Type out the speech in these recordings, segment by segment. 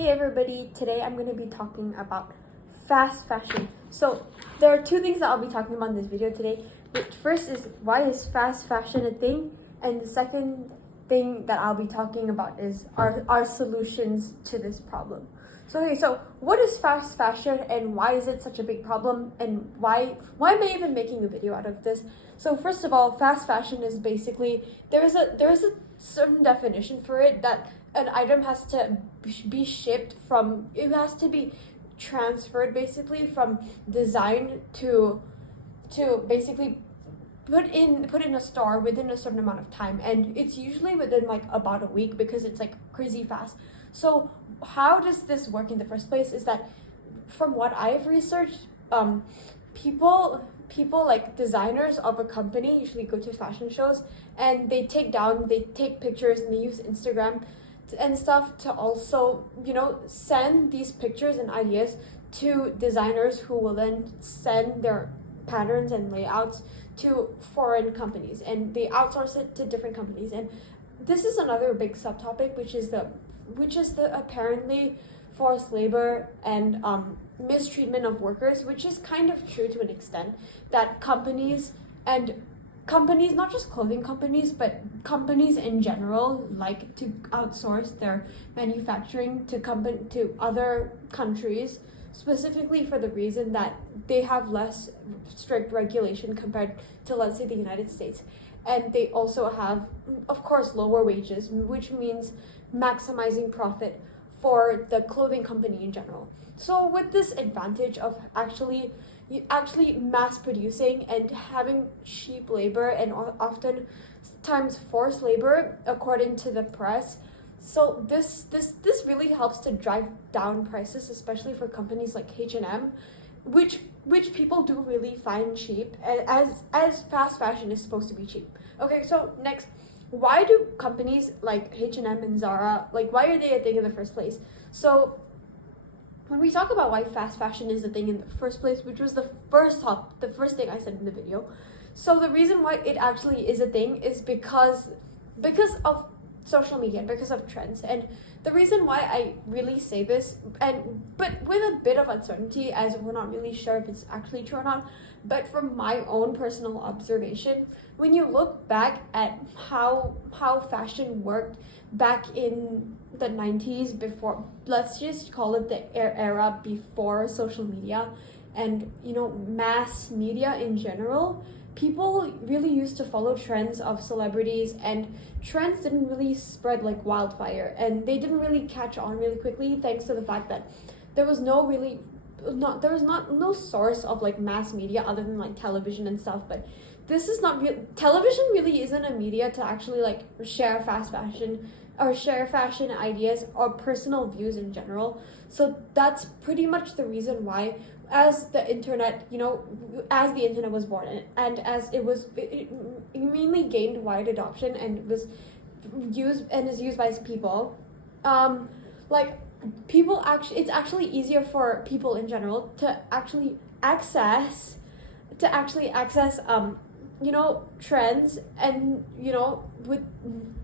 Hey everybody, today I'm going to be talking about fast fashion. So there are two things that I'll be talking about in this video today. The first is why is fast fashion a thing, and the second thing that I'll be talking about is our solutions to this problem. So what is fast fashion and why is it such a big problem, and why am I even making a video out of this? So first of all, fast fashion is basically there is a certain definition for it, that an item has to be shipped from, it has to be transferred basically from design to basically put in a store within a certain amount of time, and it's usually within like about a week because it's like crazy fast. So how does this work in the first place is that from what I've researched, people like designers of a company usually go to fashion shows and they take pictures and they use Instagram and stuff to also, send these pictures and ideas to designers who will then send their patterns and layouts to foreign companies, and they outsource it to different companies. And this is another big subtopic, which is the apparently forced labor and mistreatment of workers, which is kind of true to an extent, that companies, not just clothing companies, but companies in general, like to outsource their manufacturing to other countries, specifically for the reason that they have less strict regulation compared to, let's say, the United States. And they also have, of course, lower wages, which means maximizing profit for the clothing company in general. So with this advantage of actually mass producing and having cheap labor and often times forced labor, according to the press, so this really helps to drive down prices, especially for companies like H&M, which people do really find cheap, as fast fashion is supposed to be cheap. Okay, so next, why do companies like H&M and Zara, why are they a thing in the first place? So when we talk about why fast fashion is a thing in the first place, which was the first thing I said in the video, so the reason why it actually is a thing is because of social media and because of trends. And the reason why I really say this, but with a bit of uncertainty, as we're not really sure if it's actually true or not, but from my own personal observation, when you look back at how fashion worked back in the 90s, before, let's just call it the era before social media and mass media in general, people really used to follow trends of celebrities, and trends didn't really spread like wildfire, and they didn't really catch on really quickly, thanks to the fact that there was no source of like mass media other than like television and stuff. But this is not real. Television really isn't a media to actually like share fast fashion or share fashion ideas or personal views in general. So that's pretty much the reason why, as the internet was born, and as it mainly gained wide adoption and is used by people, it's actually easier for people in general to actually access trends, and with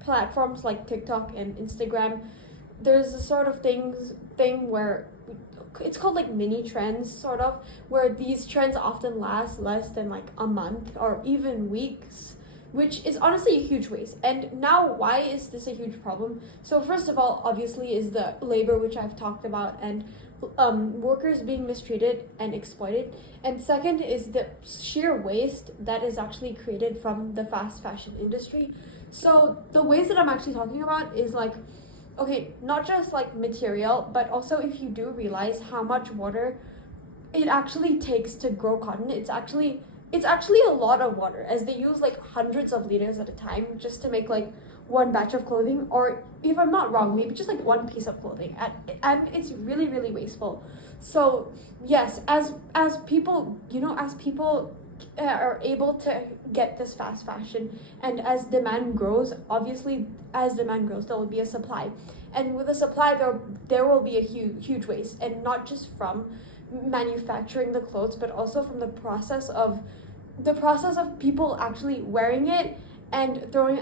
platforms like TikTok and Instagram, there's a sort of thing where it's called like mini trends, sort of, where these trends often last less than like a month or even weeks, which is honestly a huge waste. And now, why is this a huge problem? So first of all, obviously, is the labor, which I've talked about, and workers being mistreated and exploited. And second is the sheer waste that is actually created from the fast fashion industry. So the waste that I'm actually talking about is like, okay, not just like material, but also if you do realize how much water it actually takes to grow cotton, it's actually a lot of water, as they use like hundreds of liters at a time just to make like one batch of clothing, or if I'm not wrong, maybe just like one piece of clothing, and it's really, really wasteful. So yes, as people are able to get this fast fashion, and as demand grows, obviously as demand grows there will be a supply, and with a supply there will be a huge waste, and not just from manufacturing the clothes, but also from the process of people actually wearing it and throwing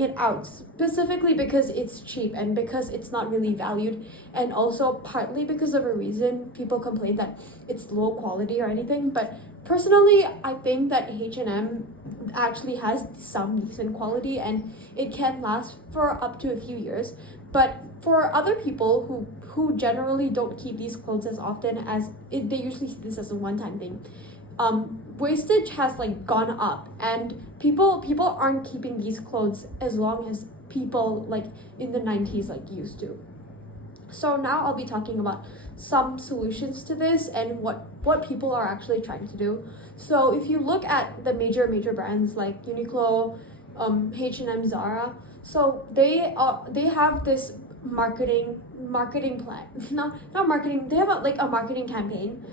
it out specifically because it's cheap and because it's not really valued, and also partly because of a reason people complain that it's low quality or anything. But personally, I think that H&M actually has some decent quality and it can last for up to a few years. But for other people who generally don't keep these clothes as often as they usually see this as a one-time thing, wastage has like gone up, and people aren't keeping these clothes as long as people like in the 90s like used to. So now I'll be talking about some solutions to this and what people are actually trying to do. So if you look at the major brands like Uniqlo, H&M, Zara, so they have this marketing plan, not marketing, they have a marketing campaign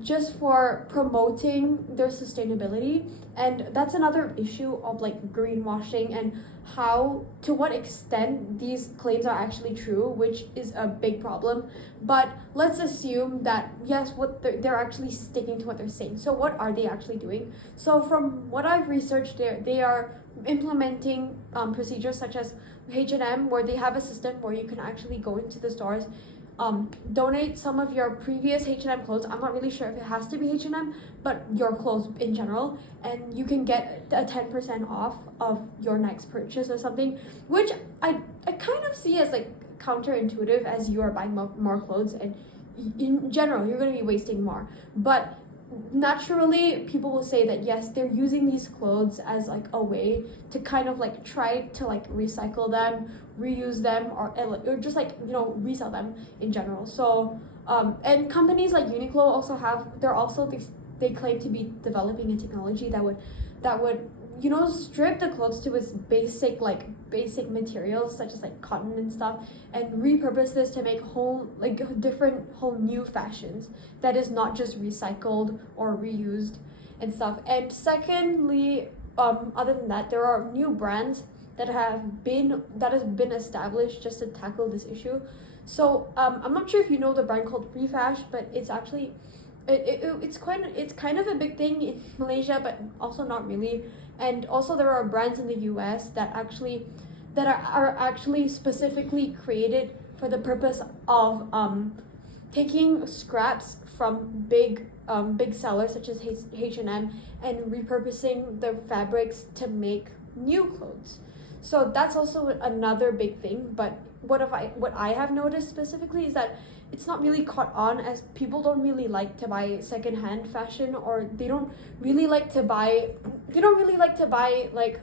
just for promoting their sustainability. And that's another issue of like greenwashing and how, to what extent these claims are actually true, which is a big problem. But let's assume that yes, what they're actually sticking to what they're saying. So what are they actually doing? So from what I've researched, they are implementing procedures such as H&M, where they have a system where you can actually go into the stores, donate some of your previous H&M clothes. I'm not really sure if it has to be H&M, but your clothes in general, and you can get a 10% off of your next purchase or something, which I kind of see as like counterintuitive, as you are buying more clothes and in general you're going to be wasting more. But naturally people will say that yes, they're using these clothes as like a way to kind of like try to like recycle them, reuse them, or just like, you know, resell them in general. So and companies like Uniqlo also they claim to be developing a technology that would you know, strip the clothes to its basic materials such as like cotton and stuff, and repurpose this to make whole new fashions that is not just recycled or reused and stuff. And secondly, other than that, there are new brands that has been established just to tackle this issue. So I'm not sure if you know the brand called Refash, but it's actually it's kind of a big thing in Malaysia, but also not really. And also there are brands in the US that are actually specifically created for the purpose of taking scraps from big sellers such as H&M and repurposing the fabrics to make new clothes. So that's also another big thing. But what I have noticed specifically is that it's not really caught on, as people don't really like to buy secondhand fashion, or they don't really like to buy like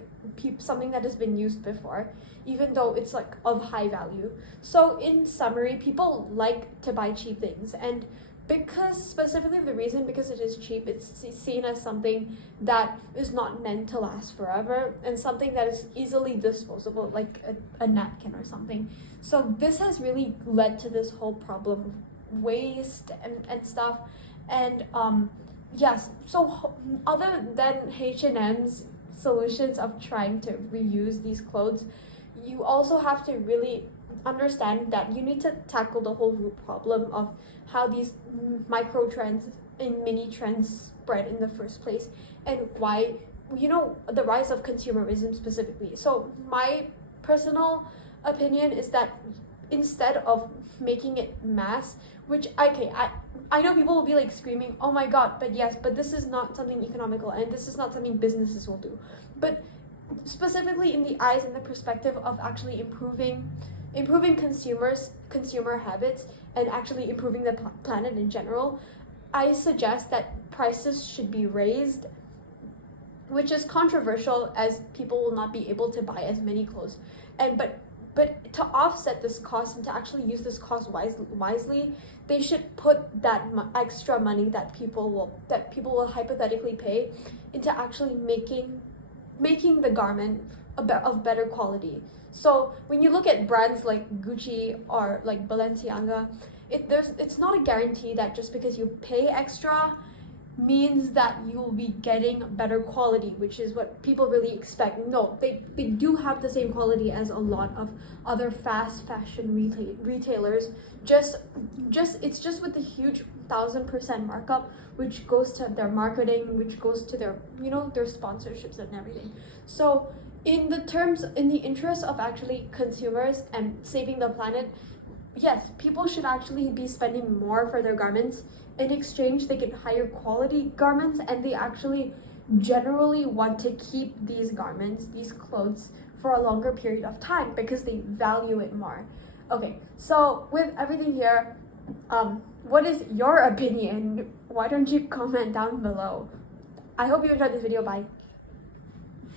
something that has been used before, even though it's like of high value. So in summary, people like to buy cheap things, and because it is cheap, it's seen as something that is not meant to last forever and something that is easily disposable, like a napkin or something. So this has really led to this whole problem of waste and stuff. And yes, so other than H&M's solutions of trying to reuse these clothes, you also have to really understand that you need to tackle the whole root problem of how these micro trends and mini trends spread in the first place, and why, you know, the rise of consumerism specifically. So my personal opinion is that instead of making it mass, which I know people will be like screaming, oh my god, but this is not something economical and this is not something businesses will do. But specifically in the eyes and the perspective of actually improving consumer habits and actually improving the planet in general, I suggest that prices should be raised, which is controversial as people will not be able to buy as many clothes. And but to offset this cost and to actually use this cost wisely, they should put that extra money that people will hypothetically pay into actually making the garment of better quality. So when you look at brands like Gucci or like Balenciaga, it's not a guarantee that just because you pay extra means that you will be getting better quality, which is what people really expect. No, they do have the same quality as a lot of other fast fashion retailers. It's just with the huge 1000% markup, which goes to their marketing, which goes to their, you know, their sponsorships and everything. So in the interest of actually consumers and saving the planet, yes, people should actually be spending more for their garments. In exchange, they get higher quality garments, and they actually generally want to keep these garments, these clothes, for a longer period of time because they value it more. Okay, so with everything here, what is your opinion? Why don't you comment down below? I hope you enjoyed this video. Bye.